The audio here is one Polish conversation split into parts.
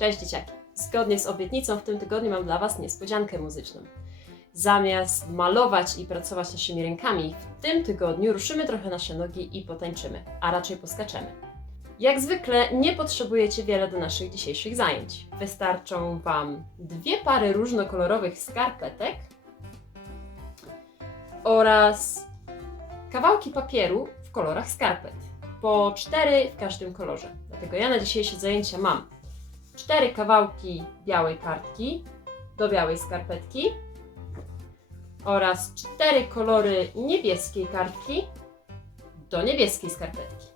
Cześć dzieciaki! Zgodnie z obietnicą w tym tygodniu mam dla Was niespodziankę muzyczną. Zamiast malować i pracować naszymi rękami, w tym tygodniu ruszymy trochę nasze nogi i potańczymy, a raczej poskaczemy. Jak zwykle nie potrzebujecie wiele do naszych dzisiejszych zajęć. Wystarczą Wam dwie pary różnokolorowych skarpetek oraz kawałki papieru w kolorach skarpet. Po cztery w każdym kolorze. Dlatego ja na dzisiejsze zajęcia mam cztery kawałki białej kartki do białej skarpetki oraz cztery kolory niebieskiej kartki do niebieskiej skarpetki.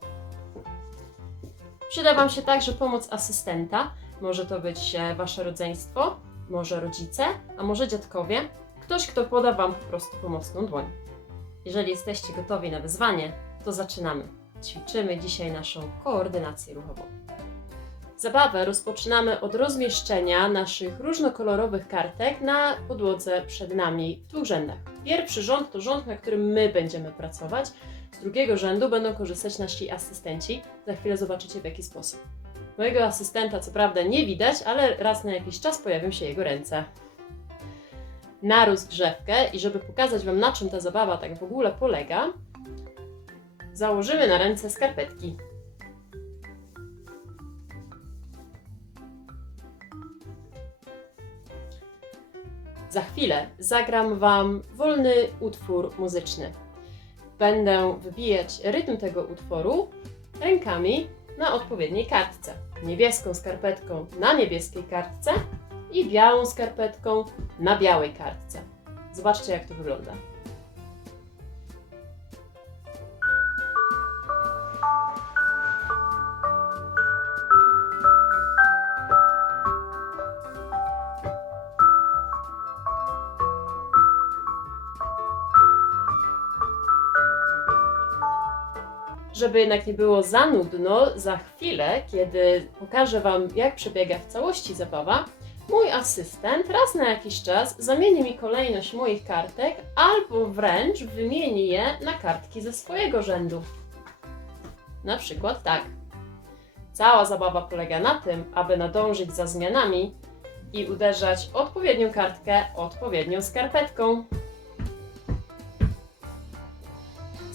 Przyda Wam się także pomoc asystenta. Może to być e, Wasze rodzeństwo, może rodzice, a może dziadkowie. Ktoś, kto poda Wam po prostu pomocną dłoń. Jeżeli jesteście gotowi na wyzwanie, to zaczynamy. Ćwiczymy dzisiaj naszą koordynację ruchową. Zabawę rozpoczynamy od rozmieszczenia naszych różnokolorowych kartek na podłodze przed nami w dwóch rzędach. Pierwszy rząd to rząd, na którym my będziemy pracować. Z drugiego rzędu będą korzystać nasi asystenci. Za chwilę zobaczycie w jaki sposób. Mojego asystenta co prawda nie widać, ale raz na jakiś czas pojawią się jego ręce. Na rozgrzewkę i żeby pokazać Wam na czym ta zabawa tak w ogóle polega, założymy na ręce skarpetki. Za chwilę zagram Wam wolny utwór muzyczny. Będę wybijać rytm tego utworu rękami na odpowiedniej kartce. Niebieską skarpetką na niebieskiej kartce i białą skarpetką na białej kartce. Zobaczcie, jak to wygląda. Żeby jednak nie było za nudno, za chwilę, kiedy pokażę Wam, jak przebiega w całości zabawa, mój asystent raz na jakiś czas zamieni mi kolejność moich kartek, albo wręcz wymieni je na kartki ze swojego rzędu. Na przykład tak. Cała zabawa polega na tym, aby nadążyć za zmianami i uderzać odpowiednią kartkę odpowiednią skarpetką.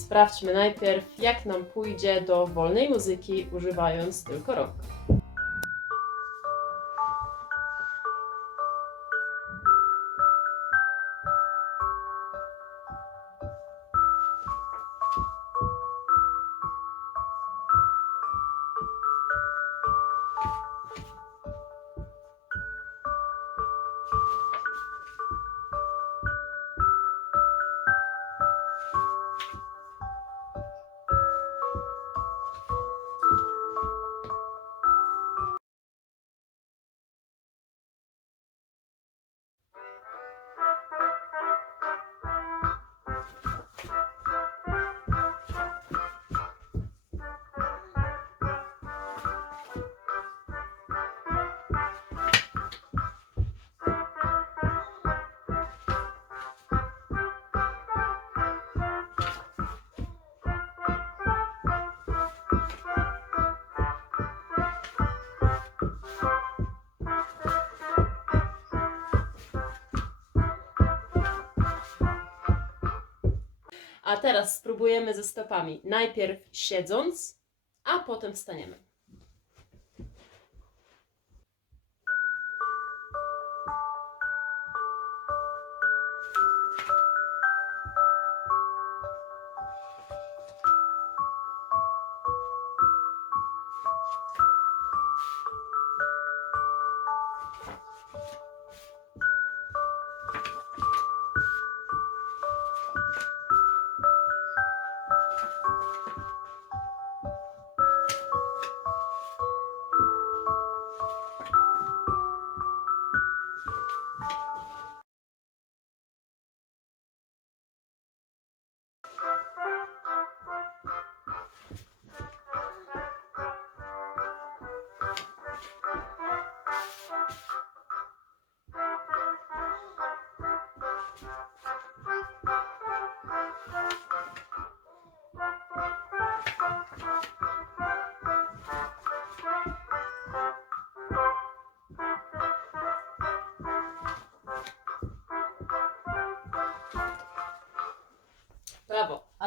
Sprawdźmy najpierw, jak nam pójdzie do wolnej muzyki, używając tylko rąk. A teraz spróbujemy ze stopami. Najpierw siedząc, a potem wstaniemy.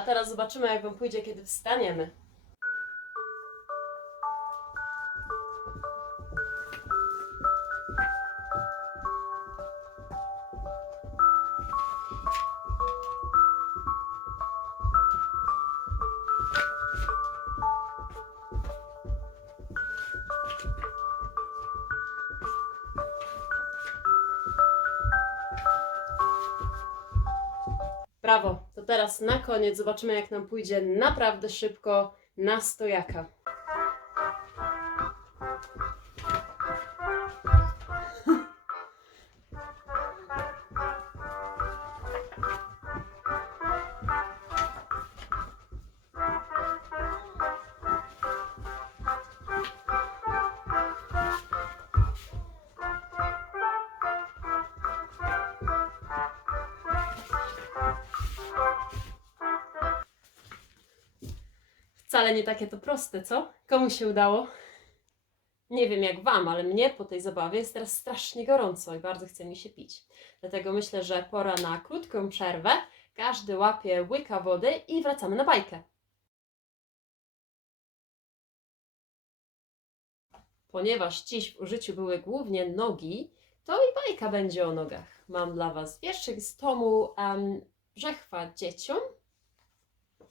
Teraz zobaczymy, jak Wam pójdzie, kiedy wstaniemy. Brawo, to teraz na koniec zobaczymy, jak nam pójdzie naprawdę szybko na stojaka. Wcale nie takie to proste, co? Komu się udało? Nie wiem jak Wam, ale mnie po tej zabawie jest teraz strasznie gorąco i bardzo chce mi się pić. Dlatego myślę, że pora na krótką przerwę. Każdy łapie łyka wody i wracamy na bajkę. Ponieważ dziś w użyciu były głównie nogi, to i bajka będzie o nogach. Mam dla Was wierszyk z tomu um, Brzechwa dzieciom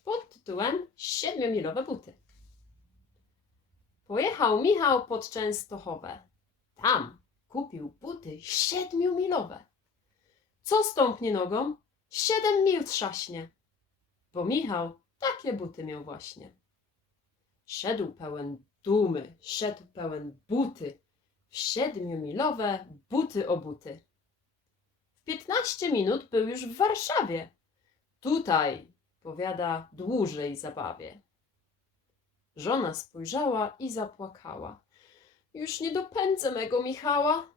pod tytułem Siedmiomilowe buty. Pojechał Michał pod Częstochowę. Tam kupił buty siedmiomilowe. Co stąpnie nogą? Siedem mil trzaśnie. Bo Michał takie buty miał właśnie. Szedł pełen dumy, szedł pełen buty, w siedmiomilowe buty o buty. W piętnaście minut był już w Warszawie. Tutaj, powiada, dłużej zabawie. Żona spojrzała i zapłakała. Już nie dopędzę mego Michała.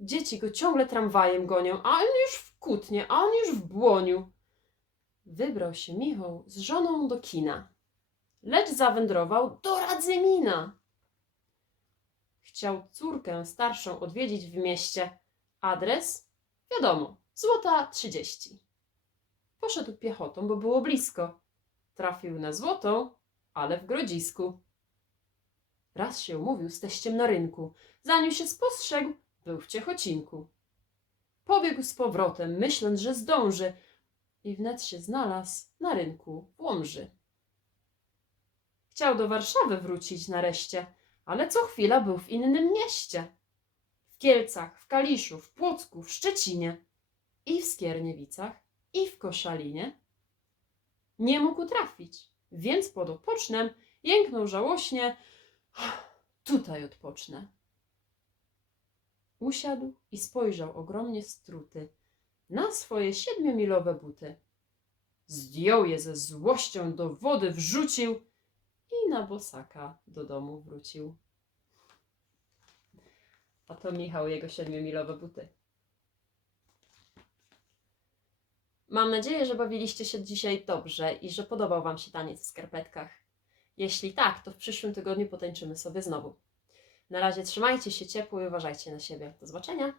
Dzieci go ciągle tramwajem gonią, a on już w kutnie, a on już w błoniu. Wybrał się Michał z żoną do kina, lecz zawędrował do Radzymina. Chciał córkę starszą odwiedzić w mieście. Adres? Wiadomo, złota 30. Poszedł piechotą, bo było blisko. Trafił na złotą, ale w grodzisku. Raz się umówił z teściem na rynku. Zanim się spostrzegł, był w Ciechocinku. Pobiegł z powrotem, myśląc, że zdąży i wnet się znalazł na rynku w Łomży. Chciał do Warszawy wrócić nareszcie, ale co chwila był w innym mieście. W Kielcach, w Kaliszu, w Płocku, w Szczecinie i w Skierniewicach i w Koszalinie. Nie mógł trafić, więc pod opocznem jęknął żałośnie: Tutaj odpocznę. Usiadł i spojrzał ogromnie struty na swoje siedmiomilowe buty. Zdjął je ze złością do wody, wrzucił i na bosaka do domu wrócił. A to Michał, jego siedmiomilowe buty. Mam nadzieję, że bawiliście się dzisiaj dobrze i że podobał Wam się taniec w skarpetkach. Jeśli tak, to w przyszłym tygodniu potańczymy sobie znowu. Na razie trzymajcie się ciepło i uważajcie na siebie. Do zobaczenia!